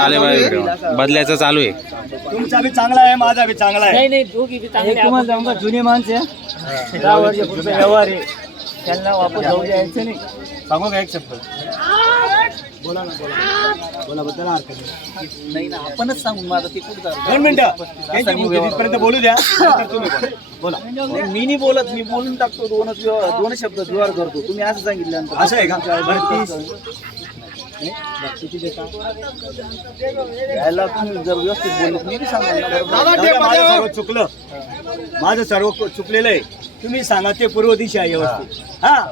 आले बाहेर बदल्याचं चालू आहे. तुमचा बी चांगला आहे माझा बी चांगला आहे. नाही नाही दोघी बी चांगले तुम्हाला सांगू का, जुनी माणसं आहे. दहा वर्षापूर्वी व्यवहार आहे. त्यांना वापस जाऊ द्यायचं नाही. सांगू का एक शब्द? बोला ना बोला. बोला बद्दल हरकत नाही. नाही ना आपणच सांगून माझं ते कुठं जातं? दोन मिनिटं. त्यांची मुलगी तिथपर्यंत बोलू द्या नंतर तुम्ही बोला. बोला. मी नाही बोलत मी बोलून टाकतो दोनच व्यवहार दोन शब्द व्यवहार करतो. तुम्ही असं सांगितलं असं आहे का? बरं. तीस यायला तुम्ही जर व्यवस्थित बोलले मी बी सांगेन ना बरोबर. जाऊ द्या, माझं सर्व चुकलं. माझं सर्व चुकलेलं आहे. तुम्ही सांगा ते पूर्व दिशा आहे व्यवस्थित. हा?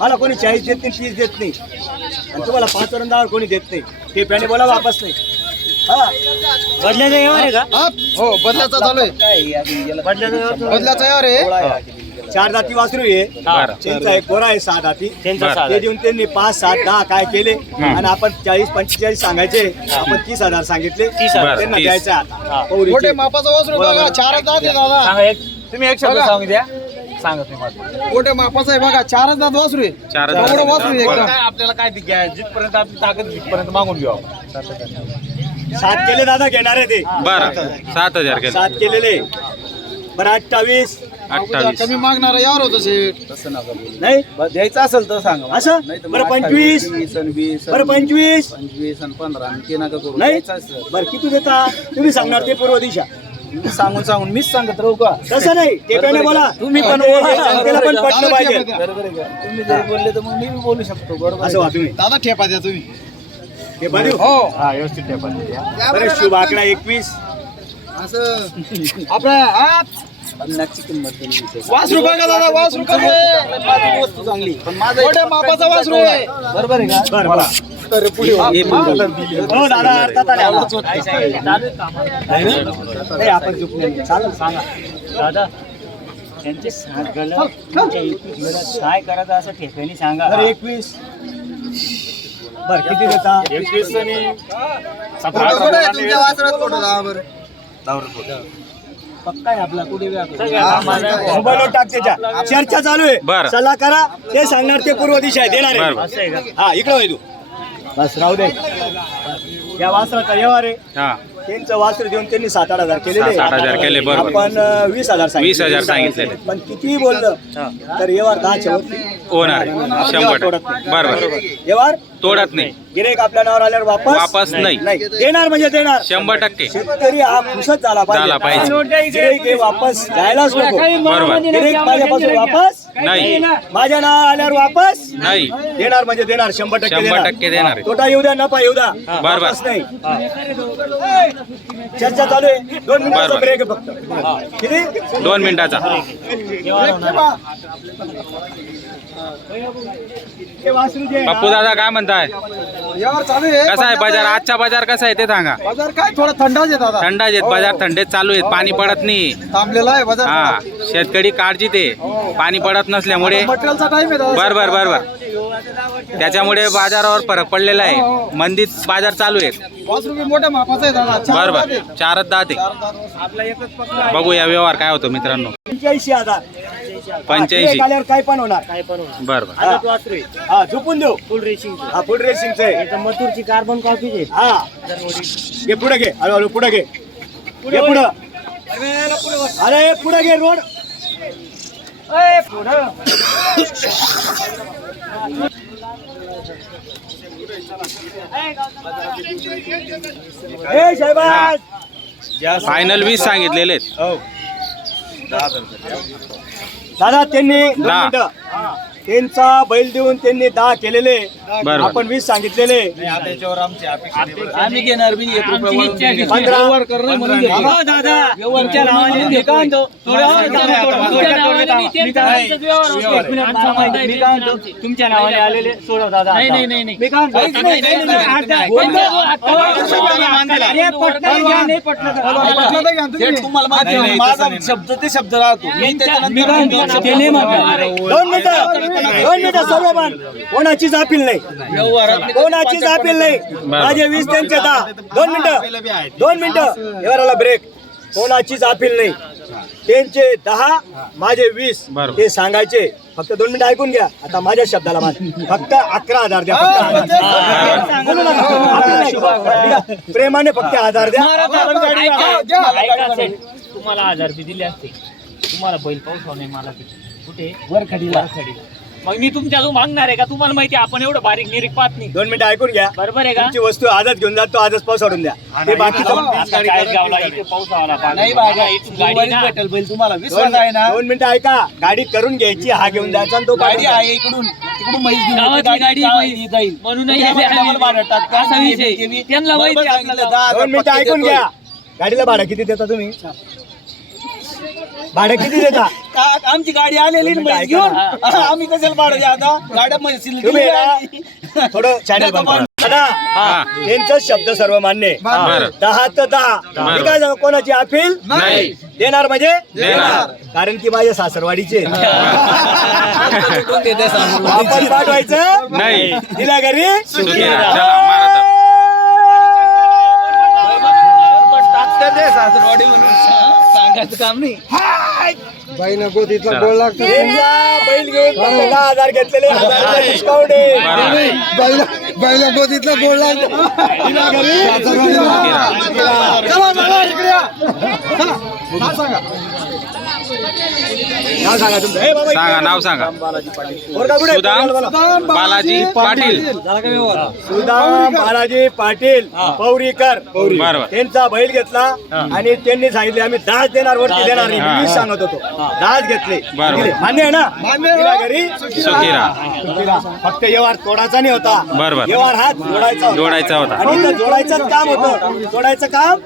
मला कोणी चाळीस देत नाही तीस देत नाही. आणि तुम्हाला पाच रंदावर कोणी देत नाही. ते प्याने बोला वापस नाही. हा? बदल्याचा व्यवहार आहे का? हो? बदल्याचा चालू आहे. काय आहे, आधी याला- बदल्याचा आहे. आहे. चार दाती वासरू आहे. बरं. त्यांचा एक गोरा आहे सहा त्यांचा. साधा ते देऊन त्यांनी पाच सात दहा काय केले आणि आपण चाळीस पंचेचाळीस सांगायचे. आपण तीस हजार सांगितले. तीस हजार. त्यांना तीस. द्यायचं आता. पौरीचे. मोठे मापाचा वासरू बघा चारच दात आहे दादा. सांगा एक. तुम्ही एक शब्द बघा. सांगू द्या. सांगा तुम्ही माझं. मोठे मापाचा आहे बघा चारच दात वासरू आहे. एवढं दात. वासरू आहे एकदम. काय आपल्याला काय ते घ्या जिथपर्यंत आपली ताकद तिथपर्यंत मागून घेऊ आपण. सात केले दादा घेणार आहे ते. बरं. सात हजार केले. सात केलेले. बरं अठ्ठावीस. अठ्ठावीस. कमी मागणारा यावर होतं शेठ. तसं नका बोलू. नाही बरं, द्यायचं असेल तर सांगा असं? नाही तर बरं, पंचवीस? वीस आणि वीस बरं आणि पंचवीस? पंचवीस आणि पंधरा. आणि ते नका करू. नाही? द्यायचं असेल. बरं किती देता? तुम्ही सांगणार ते पूर्व दिशा. मी सांगून सांगून मीच सांगत राहू का? तसं नाही. ते बरोबर आहे बोला? तुम्ही पण सांगतेला पण पटलं पाहिजे. बरोबर आहे का? तुम्ही जरी बोलले तर मग मी बी बोलू शकतो. बरोबर असं आहे तुम्ही. दादा ठेपा द्या तुम्ही. हे बरं हो. का? हा व्यवस्थित ठेवा द्या. बरं शुभ आकडा एकवीस. असं. आपल्या हात अन्नाची किंमत. वासरू बघा दादा वासरू कमी आहे. माझी वस्तू चांगली पण माझा मोठ्या मापाचा वासरू आहे बरोबर आहे का तर पुढे हे पण बोला. हो दादा अर्थात आले आला. काय सांगितलं? चालू आहे कामाला. नाही ना? नाही, आपण चुकले नाही. चालेल सांगा दादा त्यांचे तुमच्या एकवीस वेळा काय करायचं असं ठेकाणी सांगा बरं एकवीस बरं किती देता एकवीस आणि फोटो कुठे आहे तुमच्या वासरात फोटो दादा बरं पक्का आहे आपला कुठे बी आपला. हा, माझा- मोबाईलवर टाक त्याच्या चर्चा चालू आहे बरं. सल्ला करा ते सांगणार ते पूर्व दिशा आहे देणार बरं, आहे बरं. हा इकडं होय तू बस राहू दे या वासराचा व्यवहार आहे हा त्यांचं वासर देऊन त्यांनी सात आठ हजार केलेले सात आठ हजार केले, बरोबर. आपण अं, वीस हजार सांगितले. वीस हजार सांगितलेले. पण कितीही बोललं तर व्यवहार दहाच्या वरती होणार आहे. शंभर तोडत टक्के. नाही. बरं बरं व्यवहार तोडत नाही. गिरेक आपल्या नावावर आल्यावर वापस वापस नाही. नाही. देणार म्हणजे देणार. शंभर टक्के. शेतकरी हा खुशच झाला झाला पाहिजे. गिऱ्हाईक हे वापस जायलाच नको. बरोबर. गिऱ्हाईक माझ्यापासून वापस नाही. माझ्या नाव आल्यावर वापस नाही. देणार म्हणजे देणार. शंभर टक्के शंभर टक्के देणार. तोटा येऊ द्या नफा येऊ द्या. बरोबर. वापस नाही. चर्चा चालू आहे. दोन मिनिटाचा बरोबर. ब्रेक आहे फक्त. किती? दोन मिनिटाचा. ना, दादा काय म्हणताय यावर चालू आहे. कसा आहे बाजार आजचा बाजार कसा आहे ते सांगा. बाजार काय? थोडा थंडाच आहे दादा. थंड आहेत बाजार थंडीत चालू आहेत पाणी पडत नाही. थांबलेला आहे बाजार हा. शेतकरी काळजी ते पाणी पडत नसल्यामुळे. मटेरियलचा टाइम आहे दादा. बर बर बर बर. त्याच्यामुळे बाजारावर फरक पडलेला आहे. मंदीत बाजार चालू आहेत. वासरू बी मोठ्या मापाचा आहे दादा. चार बर बर. चारच दहा ते बघूया व्यवहार काय होतो मित्रांनो. पंच्याऐंशी हजार. पंच्याऐंशी. आल्यावर काय पण होणार. काय पण होणार. बर बर. हा. आता वासरू आहे. हा झोपून देऊ. फुल रेसिंग हा फुल रेसिंगचं आहे. एकदम मथुरची कार्बन कॉपी आहे हा. घे पुढे घे. हळूहळू पुढे घे. घे पुढं. अरे पुढे घे रोड. ए साहेबाज फायनल वीस सांगितलेले आहेत. हो. दादा त्यांनी दोन दहा. मिनिटं. त्यांचा बैल देऊन त्यांनी दहा केलेले. आपण वीस सांगितलेले आम्ही घेणार बी एक रुपया वाढवून इच्छा आहे. घेणार. पंधरा. व्यवहार करणं म्हणून घेतो. हो, दादा तुमच्या नावाने मी काय म्हणतो तुमच्या नावाने मी ते त्यांचा व्यवहार होतो. एक मिनिट मला माहिती आहे. मी काय म्हणतो तुमच्या नावाने आलेले सोडव दादा नाही नाही नाही मी काय म्हणतो नाही, नाही, नाही, आता- बोललो, आता- अरे, पटलं घ्या, नाही पटलं तर- पटलं तर घ्या तुम्ही. शेठ, तुम्हाला माहिती आहे, माझा शब्द ते शब्द राहतो मी मी काय त्याच्यानंतर म्हणतो, ते नाही म्हणतो. दोन मिनिटं दोन मिनिटं सर्व पण कोणाचीच अपील नाही. व्यवहारात कोणाचीच अपील नाही. माझे वीस त्यांचे दहा. दोन मिनिटं. दोन मिनिटं. व्यवहाराला ब्रेक कोणाचीच अपील नाही. त्यांचे दहा माझे वीस. ते सांगायचे. फक्त दोन मिनिटं ऐकून घ्या. आता माझ्या शब्दाला मान फक्त अकरा हजार द्या. फक्त हजार. बोलू नका. आपलं नाही. ठीक आहे? प्रेमाने फक्त हजार द्या. ऐका तुम्हाला हजार बी दिले असते. तुम्हाला बैल पाऊस नाही मला ते. कुठे? वरखडीला वरखडीला. मग मी तुमच्या अजून मागणार आहे का तुम्हाला माहिती आहे, आपण एवढं बारीक निरीक पाहत नाही दोन मिनिटं ऐकून घ्या बरोबर आहे का तुमची वस्तू आजच घेऊन जातो आजच पाऊस सोडून द्या ते बाकीचं आता इथे पाऊस आला नाही मला बाबा इथून गाडी ना भेटेल बैल तुम्हाला दोन विश्वास आहे ना दोन मिनिटं ऐका गाडी करून घ्यायची हा घेऊन जायचा आणि तो गाडी आहे इकडून तिकडून म्हैस घेऊन येते, गावातली गाडी गावातली म्हैस. जाईल म्हणूनच ते आम्ही- आम्हाला भाडं टाकतात. असा विषय. बी- ते बी. त्यांना माहिती बरोबर आहे सांगितलं, आपल्याला. दहा हजार दोन मिनिटं ऐकून. घ्या गाडीला भाडं किती देता तुम्ही भाडं किती देता का- आमची गाडी आलेली ना म्हैस ऐका घेऊन. हा, आम्ही कशाला भाडं द्या आता गाड्या म्हैसीला तुम्ही ना, थोडं चॅनल बंद करा. दादा हा त्यांचं शब्द सर्व मान्य आहे. बरं दहा तर दहा मी काय सांगू, कोणाची अपील नाही देणार म्हणजे देणार. कारण की माझे सासरवाडीचे आपण पाठवायचं नाही दिला घरी सुखी राहा. चला, मारा आता. सासरवाडी म्हणून सांगायचं काम नाही चला. त्यांचा बैल घेऊन दहा हजार घेतलेले डिस्काउंट आहे. बरोबर. दिला घरी सुखी राहा. चला, चला, इकडे या. नाव सांगा तुमचं. ए, बाबा, इकडे सांगा या. नाव सांगा. कुठे? सुदाम बोला, बोला. बालाजी पाटील. सुदाम बालाजी पाटील. पौरीकर. बरोबर. त्यांचा बैल घेतला आणि त्यांनी सांगितले आम्ही दहाच देणार वरती देणार नाही. हा. मी सांगत होतो. दहाच घेतले. बरोबर. दिले. मान्य आहे ना? दिला घरी? सुखी राहा दिला. फक्त व्यवहार तोडायचा नाही होता. बरोबर. व्यवहार हा जोडायचा होता. जोडायचा होता. आणि इथं जोडायचंच काम होतं. जोडायचं काम